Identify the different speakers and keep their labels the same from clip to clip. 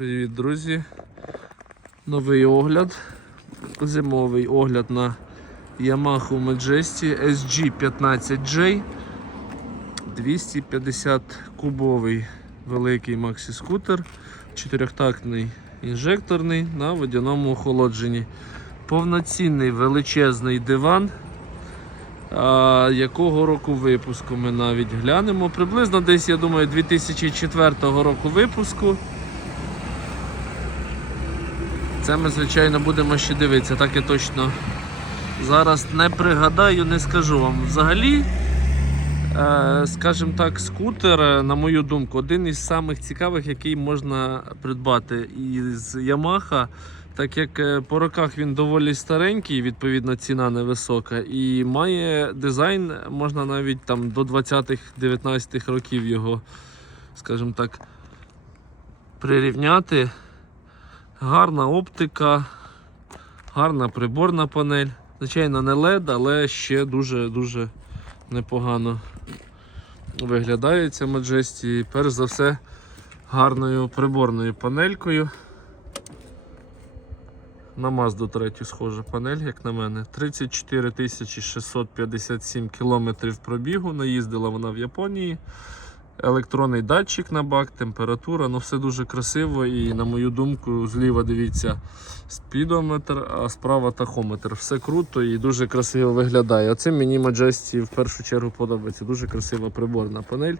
Speaker 1: Привіт, друзі! Новий огляд. Зимовий огляд на Yamaha Majesty SG15J. 250 кубовий великий максі-скутер, чотирьохтактний інжекторний на водяному охолодженні. Повноцінний величезний диван. А, якого року випуску ми навіть глянемо. Приблизно десь, я думаю, 2004 року випуску. Це ми, звичайно, будемо ще дивитися, так я точно зараз не пригадаю, не скажу вам. Взагалі, е, скажімо так, скутер, е, на мою думку, один із самих цікавих, який можна придбати із Yamaha. Так як е, по роках він доволі старенький, відповідно ціна невисока, і має дизайн, можна навіть там до 20-19 років його, скажімо так, прирівняти. Гарна оптика, гарна приборна панель. Звичайно, не LED, але ще дуже-дуже непогано виглядає ця Majesty. Перш за все, гарною приборною панелькою. На Mazda 3 схожа панель, як на мене. 34 657 кілометрів пробігу. Наїздила вона в Японії. Електронний датчик на бак, температура, ну все дуже красиво і, на мою думку, зліва дивіться спідометр, а справа тахометр. Все круто і дуже красиво виглядає. Оце мені Majesty в першу чергу подобається. Дуже красива приборна панель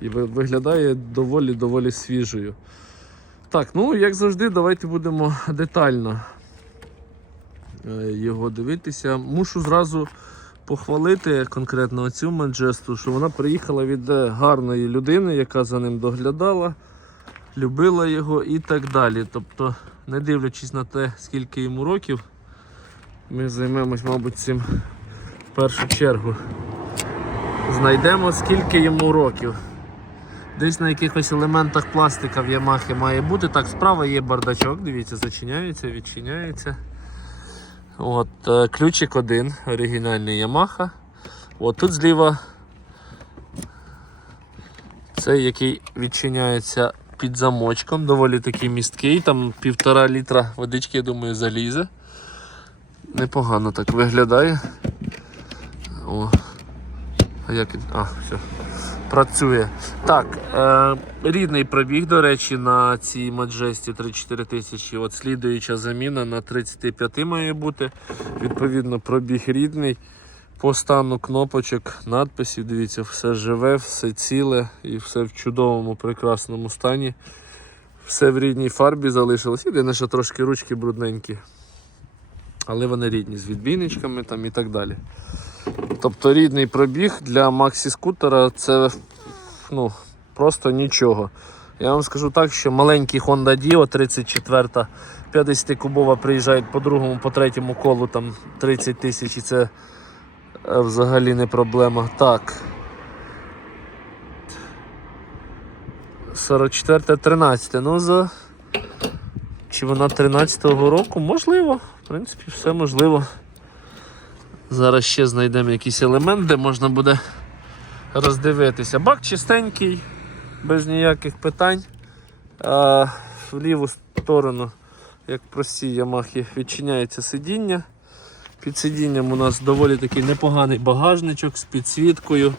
Speaker 1: і виглядає доволі-доволі свіжою. Так, ну як завжди, давайте будемо детально е, його дивитися. Мушу зразу похвалити конкретно оцю Маджесту, що вона приїхала від е, гарної людини, яка за ним доглядала, любила його і так далі. Тобто, не дивлячись на те, скільки йому років, ми займемось, мабуть, цим в першу чергу. Знайдемо, скільки йому років. Десь на якихось елементах пластика в Ямахі має бути. Так, справа є бардачок, дивіться, зачиняється, відчиняється. От, е, ключик один, оригінальний Yamaha. От тут зліва цей, який відчиняється під замочком, доволі такий місткий, там півтора літра водички, я думаю, залізе. Непогано так виглядає. О. А як? А, все. Працює. Так, е, рідний пробіг, до речі, на цій Majesty 3-4 тисячі. От слідуюча заміна на 35 має бути. Відповідно, пробіг рідний. По стану кнопочок, надписів, дивіться, все живе, все ціле і все в чудовому, прекрасному стані. Все в рідній фарбі залишилось. Єдине, що трошки ручки брудненькі. Але вони рідні з відбійничками там і так далі. Тобто рідний пробіг для Максі скутера це ну, просто нічого. Я вам скажу так, що маленький Honda Dio 34 50 кубова приїжджають по другому, по третьому колу там 30 тисяч і це е, взагалі не проблема. Так. 44 13 Ну за. Чи вона 13-го року? Можливо. В принципі, все можливо. Зараз ще знайдемо якийсь елемент, де можна буде роздивитися. Бак чистенький, без ніяких питань. В ліву сторону, як прості Ямахи, відчиняється сидіння. Під сидінням у нас доволі такий непоганий багажничок з підсвіткою.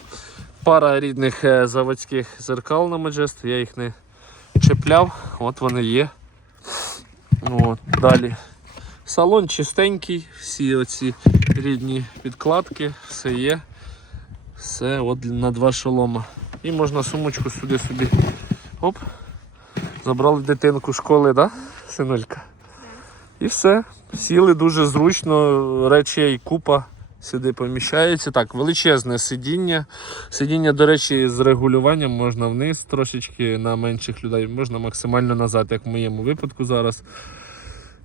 Speaker 1: Пара рідних е, заводських зеркал на Majesty, я їх не чіпляв, от вони є. От, далі. Салон чистенький, всі оці рідні підкладки, все є. Все от на два шолома. І можна сумочку сюди собі. Оп. Забрали дитинку школи, да, синулька? І все. Сіли дуже зручно, речей купа сюди поміщається. Так, величезне сидіння. Сидіння, до речі, з регулюванням можна вниз трошечки на менших людей, можна максимально назад, як в моєму випадку зараз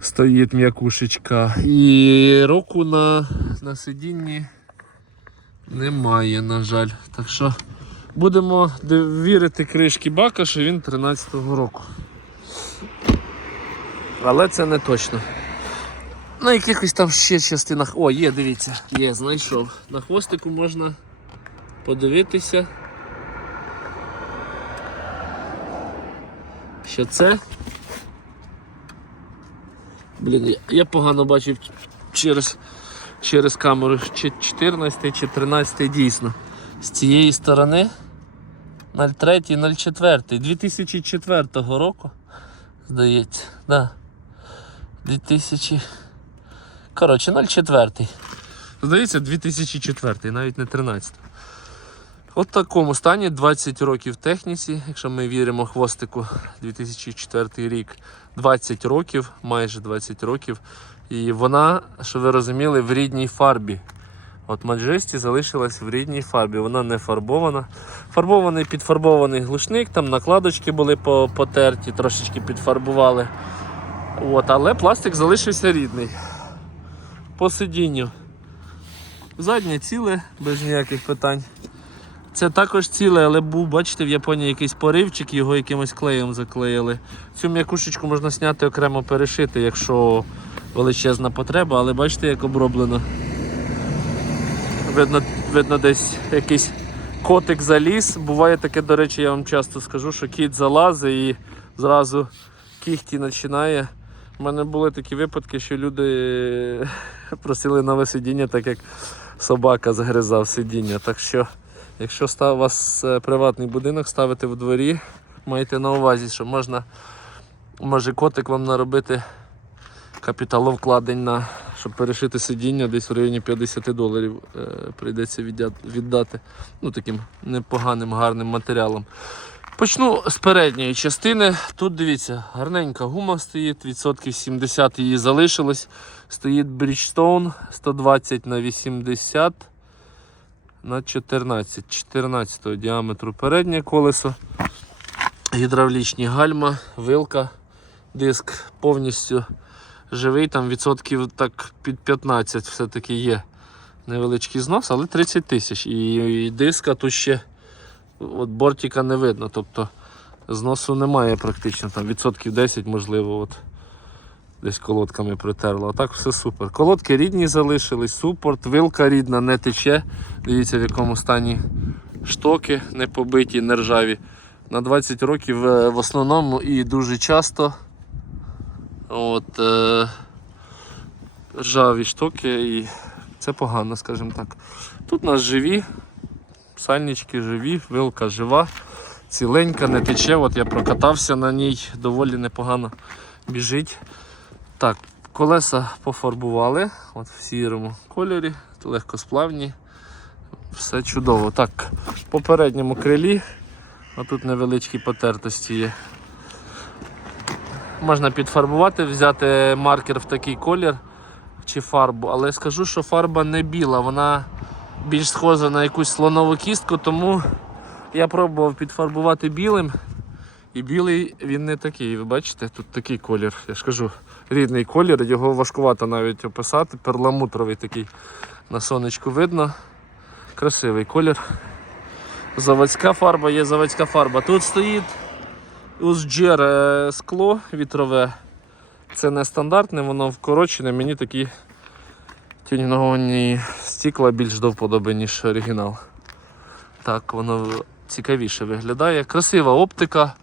Speaker 1: стоїть м'якушечка. І року на, на сидінні немає, на жаль. Так що будемо вірити кришки бака, що він 13-го року. Але це не точно. На якихось там ще частинах. О, є, дивіться, є, знайшов. На хвостику можна подивитися. Що це Блін, я, погано бачив через, через камеру. Чи 14 чи 13 дійсно. З цієї сторони 03 04 2004 року. Здається, да. 2000. Коротше, 04. Здається, 2004, навіть не 13. От такому стані 20 років техніці, якщо ми віримо хвостику 2004 рік, 20 років, майже 20 років. І вона, що ви розуміли, в рідній фарбі. От Маджесті залишилась в рідній фарбі, вона не фарбована. Фарбований підфарбований глушник, там накладочки були потерті, трошечки підфарбували. От, але пластик залишився рідний. По сидінню. Заднє ціле, без ніяких питань. Це також ціле, але був, бачите, в Японії якийсь поривчик, його якимось клеєм заклеїли. Цю м'якушечку можна зняти окремо перешити, якщо величезна потреба, але бачите, як оброблено. Видно, видно десь якийсь котик заліз. Буває таке, до речі, я вам часто скажу, що кіт залазить і зразу кіхті починає. У мене були такі випадки, що люди просили нове сидіння, так як собака загризав сидіння. Так що, якщо у вас е, приватний будинок ставите в дворі, майте на увазі, що можна, може котик вам наробити капіталовкладень на щоб перешити сидіння десь в районі 50 доларів е, прийдеться віддати. Ну таким непоганим, гарним матеріалом. Почну з передньої частини. Тут дивіться, гарненька гума стоїть, відсотків 70 її залишилось. Стоїть Bridgestone 120 на 80 на 14. 14 діаметру переднє колесо. Гідравлічні гальма, вилка, диск повністю живий, там відсотків так під 15 все-таки є. Невеличкий знос, але 30 тисяч. І, і диска тут ще от бортика не видно. Тобто зносу немає практично, там відсотків 10 можливо. От. Десь колодками притерло. А так все супер. Колодки рідні залишились, супорт, вилка рідна, не тече. Дивіться в якому стані штоки не побиті, не ржаві. На 20 років е, в основному і дуже часто от, е, ржаві штоки і це погано, скажімо так. Тут у нас живі, сальнички живі, вилка жива, ціленька, не тече. От я прокатався на ній, доволі непогано біжить. Так, колеса пофарбували от в сірому кольорі, легкосплавні. Все чудово. Так, в попередньому крилі, отут невеличкі потертості є. Можна підфарбувати, взяти маркер в такий колір чи фарбу, але скажу, що фарба не біла, вона більш схожа на якусь слонову кістку, тому я пробував підфарбувати білим. І білий він не такий. Ви бачите, тут такий колір. Я ж кажу, рідний колір, його важкувато навіть описати. Перламутровий такий на сонечку видно. Красивий колір. Заводська фарба є заводська фарба. Тут стоїть Узджер е, скло вітрове. Це не стандартне, воно вкорочене. Мені такі тюніновані стекла більш до вподоби, ніж оригінал. Так, воно цікавіше виглядає. Красива оптика,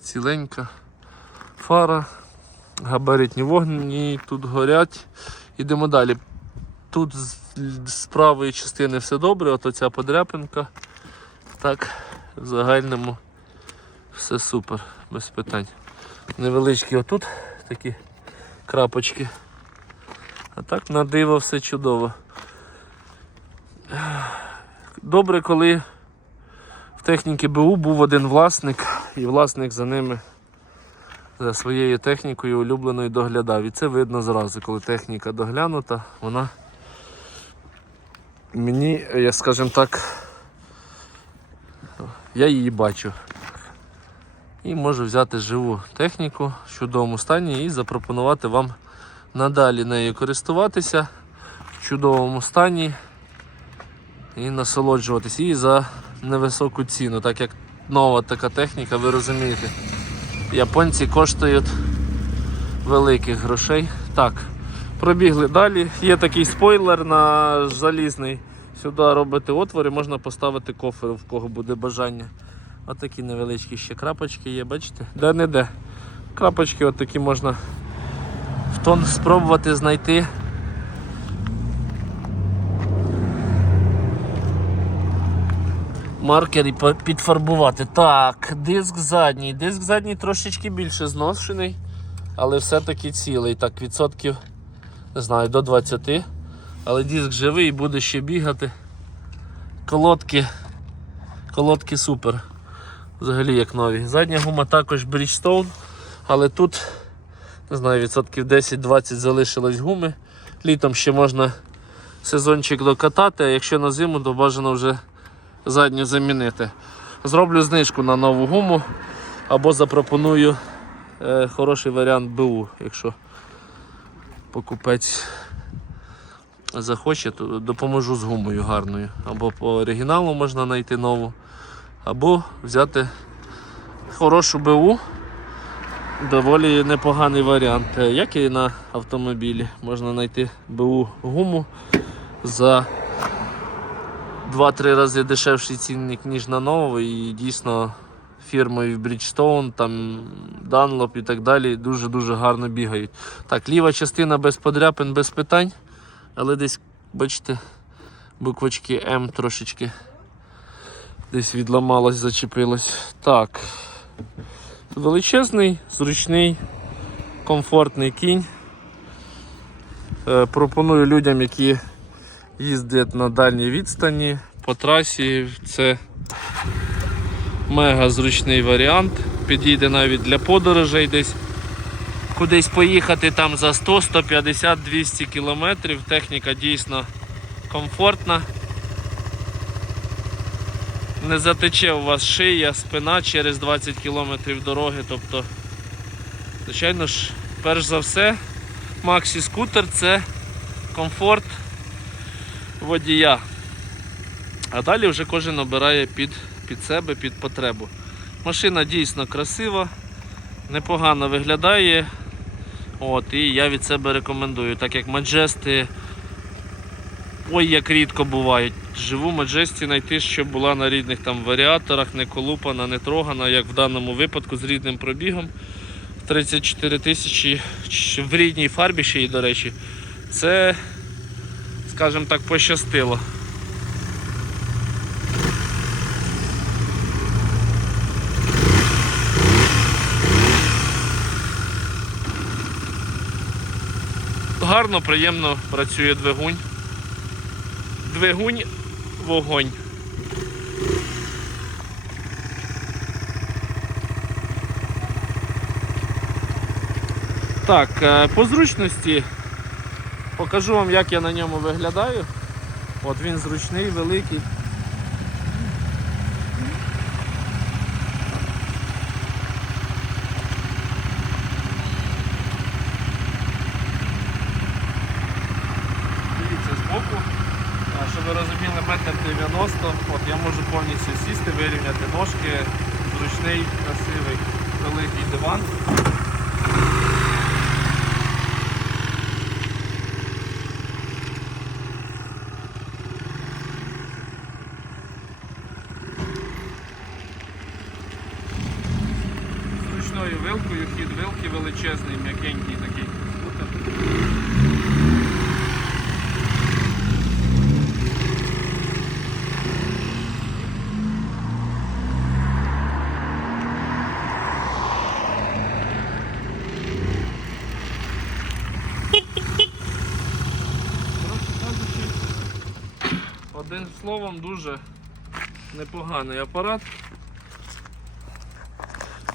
Speaker 1: ціленька фара, габаритні вогні тут горять. Ідемо далі. Тут з, правої частини все добре, от оця подряпинка. Так, в загальному все супер, без питань. Невеличкі отут такі крапочки. А так на диво все чудово. Добре, коли в техніці БУ був один власник, і власник за ними за своєю технікою улюбленою доглядав. І це видно зразу, коли техніка доглянута, вона мені, я скажімо так, я її бачу. І можу взяти живу техніку в чудовому стані і запропонувати вам надалі нею користуватися в чудовому стані і насолоджуватись її за невисоку ціну, так як нова така техніка, ви розумієте, японці коштують великих грошей. Так, пробігли далі. Є такий спойлер на залізний. Сюди робити отвори, можна поставити кофе, в кого буде бажання. Отакі невеличкі ще крапочки є, бачите? Де не де. Крапочки отакі можна в тон спробувати знайти. Маркер і підфарбувати. Так, диск задній. Диск задній трошечки більше зношений, але все-таки цілий. Так, відсотків, не знаю, до 20. Але диск живий буде ще бігати. Колодки. Колодки супер. Взагалі як нові. Задня гума також Bridgestone, але тут, не знаю, відсотків 10-20 залишилось гуми. Літом ще можна сезончик докатати, а якщо на зиму, то бажано вже задню замінити. Зроблю знижку на нову гуму або запропоную е, хороший варіант БУ, якщо покупець захоче, то допоможу з гумою гарною. Або по оригіналу можна знайти нову, або взяти хорошу БУ. Доволі непоганий варіант. Е, Як і на автомобілі, можна знайти БУ гуму за 2-3 рази дешевший цінник, ніж на нову, і дійсно фірмою Bridgestone, там Dunlop і так далі дуже-дуже гарно бігають. Так, ліва частина без подряпин, без питань, але десь, бачите, буквочки М трошечки десь відламалось, зачепилось. Так. Величезний, зручний, комфортний кінь. Е, Пропоную людям, які їздять на дальній відстані по трасі. Це мега зручний варіант. Підійде навіть для подорожей десь кудись поїхати там за 100, 150, 200 кілометрів. Техніка дійсно комфортна. Не затече у вас шия, спина через 20 кілометрів дороги. Тобто, звичайно ж, перш за все, Максі скутер це комфорт водія. А далі вже кожен обирає під, під себе, під потребу. Машина дійсно красива, непогано виглядає. От, і я від себе рекомендую, так як маджести ой як рідко бувають. Живу маджесті знайти, щоб була на рідних там варіаторах, не колупана, не трогана, як в даному випадку з рідним пробігом. 34 тисячі в рідній фарбі ще й, до речі. Це, скажімо так, пощастило. Гарно, приємно працює двигунь. Двигунь вогонь. Так, е, по зручності покажу вам, як я на ньому виглядаю. От він зручний, великий. Дивіться збоку. Щоб ви розуміли, метр 90, от я можу повністю сісти, вирівняти ножки, зручний, красивий, великий диван. Величезний, м'якенький такий. Скутер. Одним словом, дуже непоганий апарат.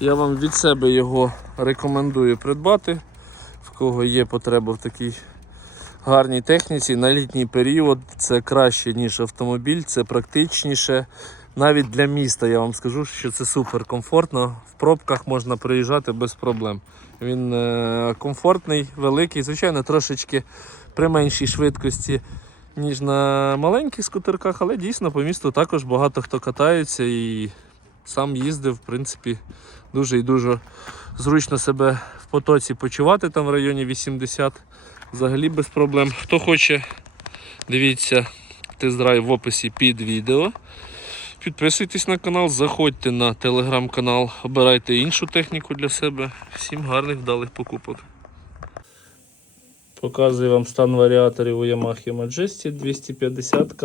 Speaker 1: Я вам від себе його рекомендую придбати, в кого є потреба в такій гарній техніці. На літній період це краще, ніж автомобіль, це практичніше. Навіть для міста я вам скажу, що це супер комфортно. В пробках можна приїжджати без проблем. Він е, комфортний, великий, звичайно, трошечки при меншій швидкості, ніж на маленьких скутерках, але дійсно по місту також багато хто катається і сам їздив, в принципі, дуже і дуже зручно себе в потоці почувати там в районі 80. Взагалі без проблем. Хто хоче, дивіться тест-драйв в описі під відео. Підписуйтесь на канал, заходьте на телеграм-канал, обирайте іншу техніку для себе. Всім гарних вдалих покупок.
Speaker 2: Показую вам стан варіаторів у Yamaha Majesty 250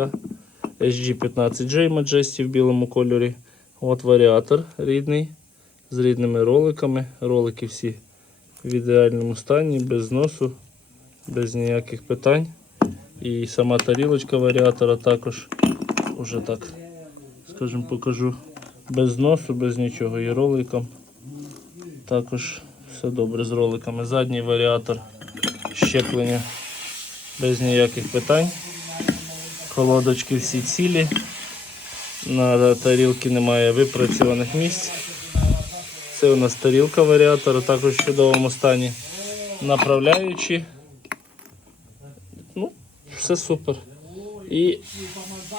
Speaker 2: SG15J Majesty в білому кольорі. От варіатор рідний з рідними роликами. Ролики всі в ідеальному стані, без зносу, без ніяких питань. І сама тарілочка варіатора також уже так, скажімо, покажу. Без зносу, без нічого. І роликом також все добре з роликами. Задній варіатор щеплення без ніяких питань. Колодочки всі цілі. На тарілці немає випрацьованих місць. Це у нас тарілка варіатора, також в чудовому стані. Направляючи. Ну, все супер. І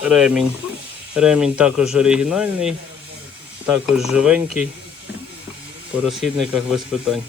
Speaker 2: ремінь. Ремінь також оригінальний, також живенький. По розхідниках без питань.